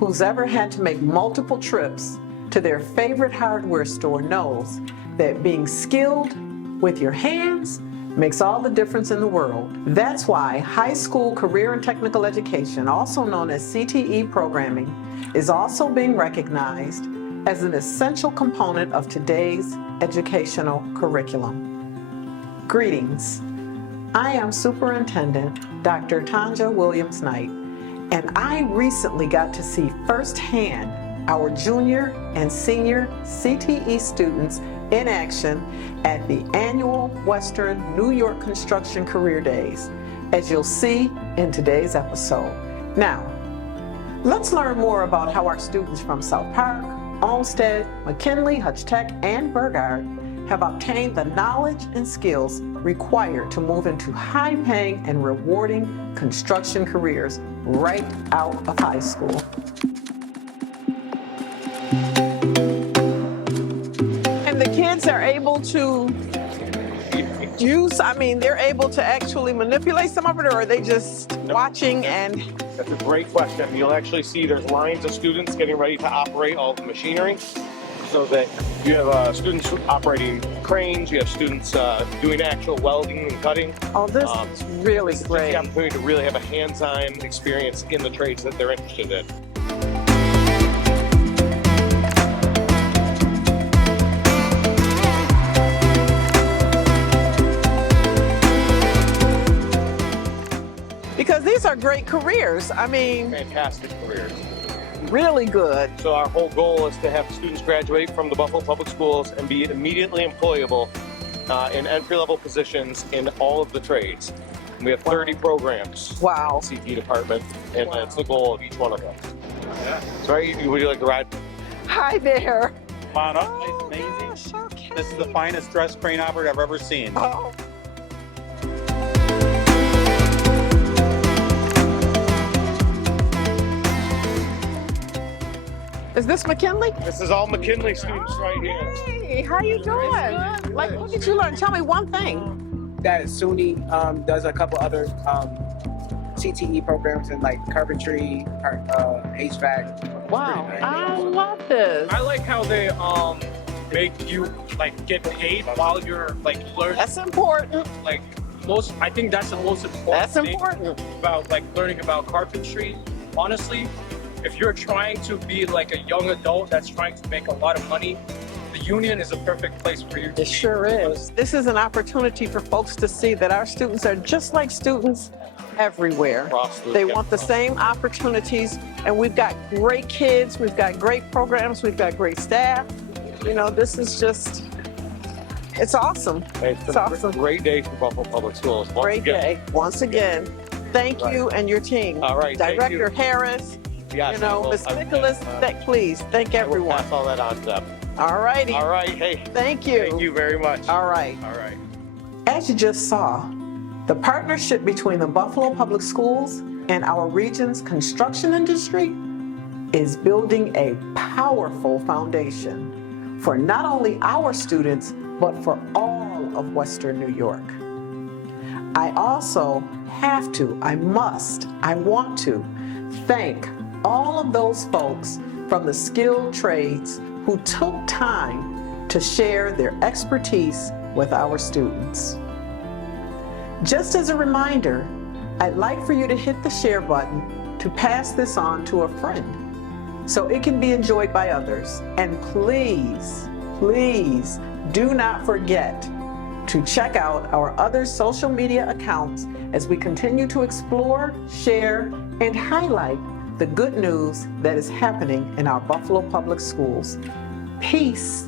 who's ever had to make multiple trips to their favorite hardware store knows that being skilled with your hands makes all the difference in the world. That's why high school career and technical education, also known as CTE programming, is also being recognized as an essential component of today's educational curriculum. Greetings. I am Superintendent Dr. Tonja Williams Knight, and I recently got to see firsthand our junior and senior CTE students in action at the annual Western New York Construction Career Days, as you'll see in today's episode. Now, let's learn more about how our students from South Park, Olmsted, McKinley, Hutch Tech, and Burgard have obtained the knowledge and skills required to move into high-paying and rewarding construction careers right out of high school. And the kids are able to they're able to actually manipulate some of it, or are they just watching and... That's a great question. You'll actually see there's lines of students getting ready to operate all the machinery, so that you have students operating cranes, you have students doing actual welding and cutting. Oh, this is really This is great. the opportunity to really have a hands-on experience in the trades that they're interested in. Because these are great careers. I mean, Fantastic careers. really good. So our whole goal is to have students graduate from the Buffalo Public Schools and be immediately employable in entry-level positions in all of the trades. And we have 30 programs Wow. in the CTE department, and that's the goal of each one of them. Yeah. So would you like to ride? Hi there. Come on up, Oh, it's amazing. gosh, okay. This is the finest dress crane operator I've ever seen. Oh. Is this McKinley? This is all McKinley students right here. Hey, how you doing? Good. Like, what did you learn? Tell me one thing. That SUNY does a couple other CTE programs in like carpentry, HVAC. Wow, Pretty I love this. I like how they make you like get paid while you're like learning. That's important. Like I think that's the most important That's thing important. about like learning about carpentry. Honestly, if you're trying to be like a young adult that's trying to make a lot of money, the union is a perfect place for you to It sure is. This is an opportunity for folks to see that our students are just like students everywhere. They want the same opportunities, and we've got great kids, we've got great programs, we've got great staff. You know, this is just, it's awesome. It's awesome. a great day for Buffalo Public Schools. Once Great again. day. Once again, thank you and your team. All right, thank Director you. Harris, Yes, you know, I will- Ms. I- Nicholas, please, thank I will everyone. pass all that on to them. All righty. All right, hey, Thank you. thank you very much. All right. All right. As you just saw, the partnership between the Buffalo Public Schools and our region's construction industry is building a powerful foundation for not only our students, but for all of Western New York. I also I want to thank all of those folks from the skilled trades who took time to share their expertise with our students. Just as a reminder, I'd like for you to hit the share button to pass this on to a friend so it can be enjoyed by others. And please, please do not forget to check out our other social media accounts as we continue to explore, share, and highlight the good news that is happening in our Buffalo Public Schools. Peace.